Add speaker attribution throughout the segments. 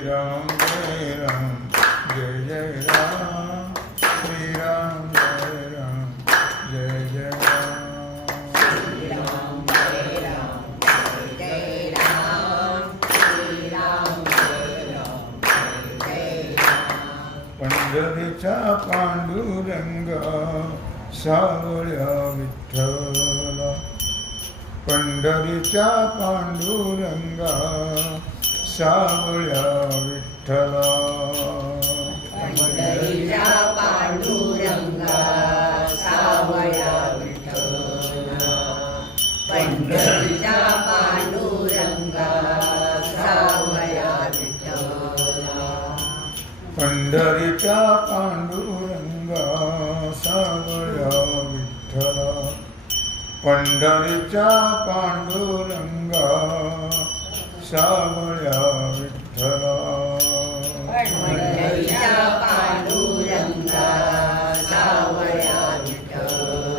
Speaker 1: राम जय राम जय जय राम श्री राम जय राम जय जय राम पंढरीचा पांडुरंग सावळ्या विठ्ठला. पंढरीचा पांडुरंगा सावळ्या विठ्ठला.
Speaker 2: पांडुरंगा सावळा विठ्ठला. पंढरीचा पांडुरंगा सावळा विठ्ठला.
Speaker 1: पंढरीचा पांडुरंगा सावळ्या विठ्ठला. पंढरीचा पांडुरंगा सावळ्या विठ्ठला
Speaker 2: पंढरीचा पांडुरंगा सावळा विठ्ठला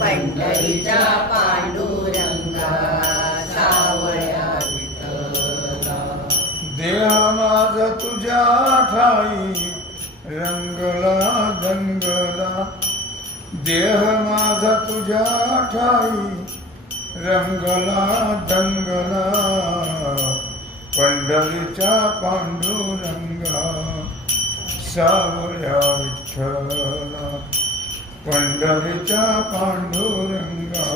Speaker 2: पंढरीचा
Speaker 1: देह माझ तुझ्या ठाई रंगला दंगला देह माझा तुझ्या ठाई रंगला दंगला पंढरीच्या पांडुरंगा सावळ्या विठ्ठला. पंढरीच्या पांडुरंगा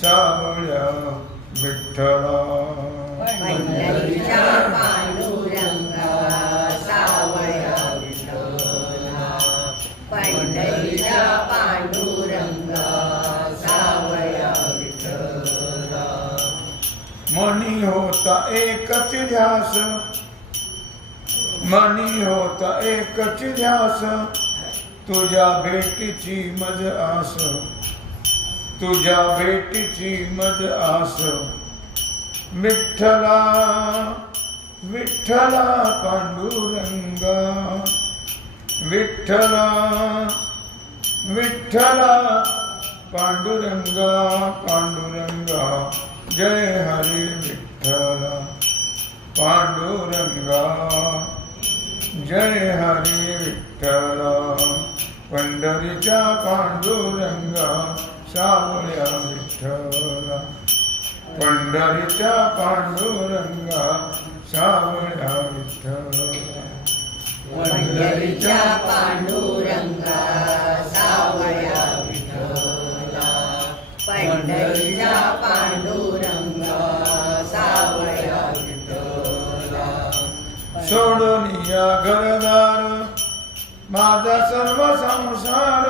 Speaker 1: सावळ्या विठ्ठला. होता एकच ध्यास मनी होता एकच ध्यास तुझ्या भेटीची मज आस. तुझ्या भेटीची मज आस. विठ्ठला विठ्ठला पांडुरंगा. विठ्ठला विठ्ठला पांडुरंगा पांडुरंगा. जय हरी पांडुरंगा जय हरी विठ्ठला। पंढरीच्या पांडुरंगा सावळ्या विठ्ठला। पंढरीच्या पांडुरंगा सावळ्या विठ्ठला।
Speaker 2: पंढरीच्या पांडुरंगा
Speaker 1: माझा सर्व संसार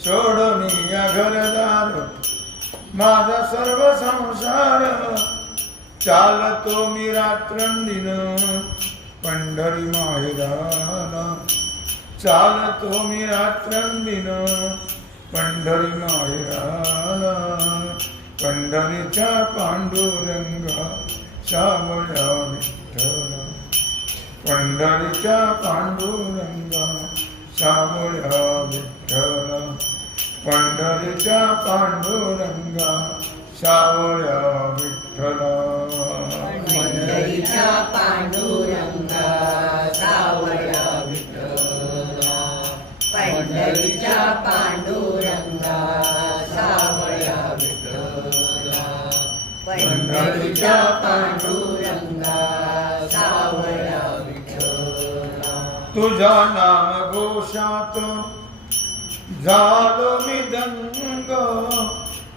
Speaker 1: सोडून या घरदार. माझा सर्व संसार चालतो मी रात्रंदिन पंढरी माहेराला चालतो मी रात्रंदिन पंढरी माहेराला पंढरीच्या पांडुरंगा श्यामया विठ्ठला. पंढरीच्या पांडुरंगा सावळ्या विठ्ठला. पंढरीच्या पांडुरंगा सावळ्या विठ्ठला.
Speaker 2: पंढरीचा पांडुरंगा सावळा विठ्ठला पंढरीचा पांडुरंगा सावळा विठ्ठला. पंढरीचा पांडुरंगा
Speaker 1: तुझा नाम घोषात झालो मी दंग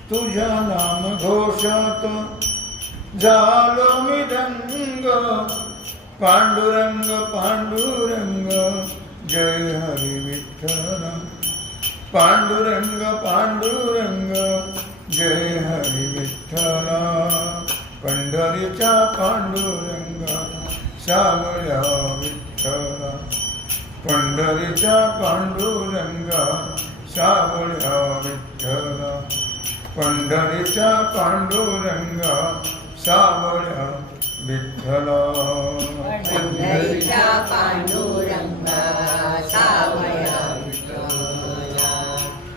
Speaker 1: तुझ्या नाम घोषात झालो मी दंग पांडुरंग पांडुरंग जय हरी विठ्ठल पांडुरंग पांडुरंग जय हरी विठ्ठल पंढरीच्या पांडुरंग सावळ्या विठ्ठल। पंढरीच्या पांडुरंगा सावळ्या विठ्ठला
Speaker 2: पंढरीच्या पांडुरंगा सावळ्या विठ्ठला पंढरीच्या पांडुरंगा सावळ्या विठ्ठला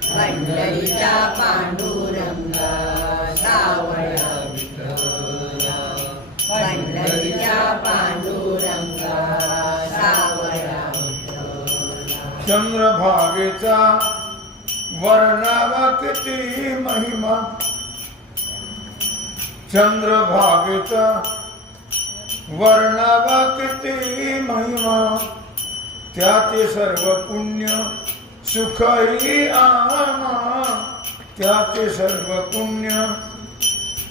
Speaker 2: पंढरीच्या पांडुरंगा
Speaker 1: चंद्रभागेचा वर्णावा किती महिमा. चंद्रभागेचा वर्णावा किती महिमा. त्याचे सर्व पुण्य सुखही आमा त्याचे सर्व पुण्य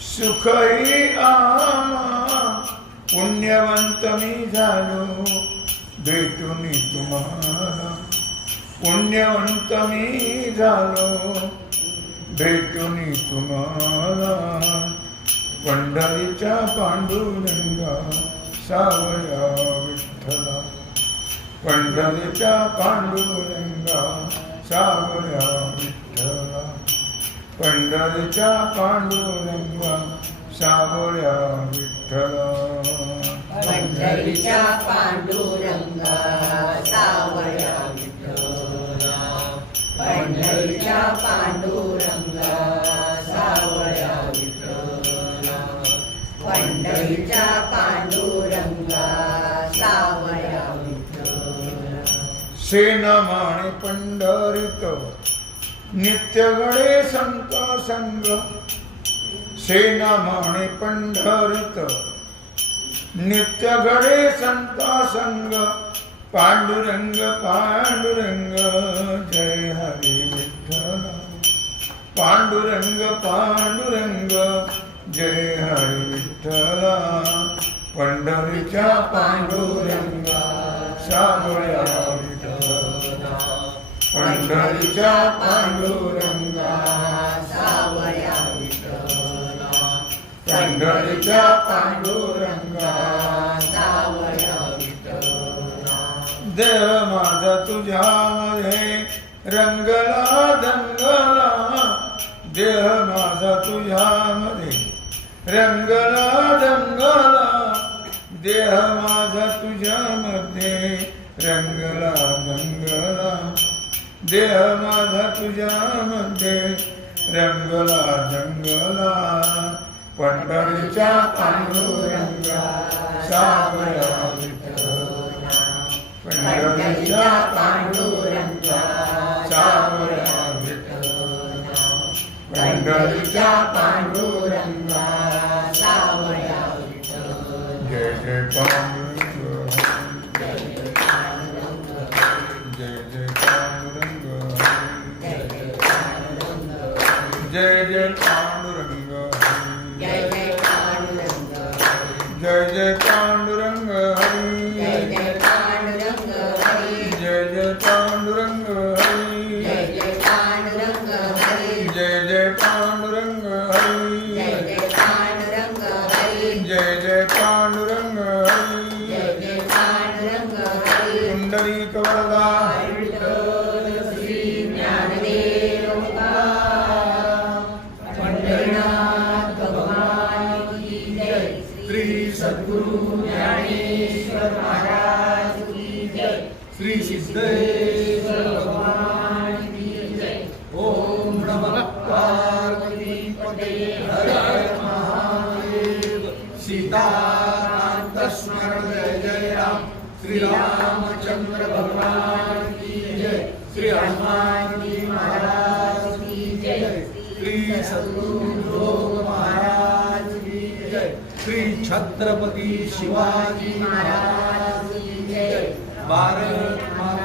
Speaker 1: सुखही आमा पुण्यवंत मी झालो भेटून तुम्हाला पुण्यवंत मी झालो. भेटून तुम्हाला पंढरीच्या पांडुरंगा सावळ्या विठ्ठला. पंढरीच्या पांडुरंगा सावळ्या विठ्ठला. पंढरीच्या पांडुरंगा सावळ्या विठ्ठला.
Speaker 2: पंढरीच्या पांडुरंगा सावया पंढरीच्या पांडुरंगा सावळ्या विठ्ठला. पंढरीच्या पांडुरंगा सावळ्या विठ्ठला.
Speaker 1: सेनमाणे पंढरीत नित्य गणे संत संग. सेनमाणे पंढरीत नित्य गणे संत संग. पांडुरंग पांडुरंग जय हरी विठ्ठल पांडुरंग पांडुरंग जय हरी विठ्ठल पंढरीच्या पांडुरंगा सावळ्या विठ्ठला पंढरीच्या पांडुरंगा
Speaker 2: सावळ्या विठ्ठला
Speaker 1: पंढरीच्या पांडुरंगा देह माझा तुझ्यामध्ये रंगला दंगला देह माझा तुझ्यामध्ये रंगला दंगला देह माझा तुझ्यामध्ये रंगला दंगला देह माझा तुझ्यामध्ये रंगला दंगला पंढरीच्या पांडुरंगा सागरा पंढरीच्या पांडुरंगा सावळ्या विठ्ठला पंढरीच्या पांडुरंगा
Speaker 2: श्री
Speaker 3: सिद्धेश्वर
Speaker 2: भगवान की जय
Speaker 3: ओम नमः पार्वती पतये हर हर महादेव सीताकांत स्मरण जय राम श्री रामचंद्र भगवान की जय श्री हनुमान जी महाराज की जय श्री सद्गुरु महाराज की जय श्री छत्रपति शिवाजी महाराज की जय भारत माता की जय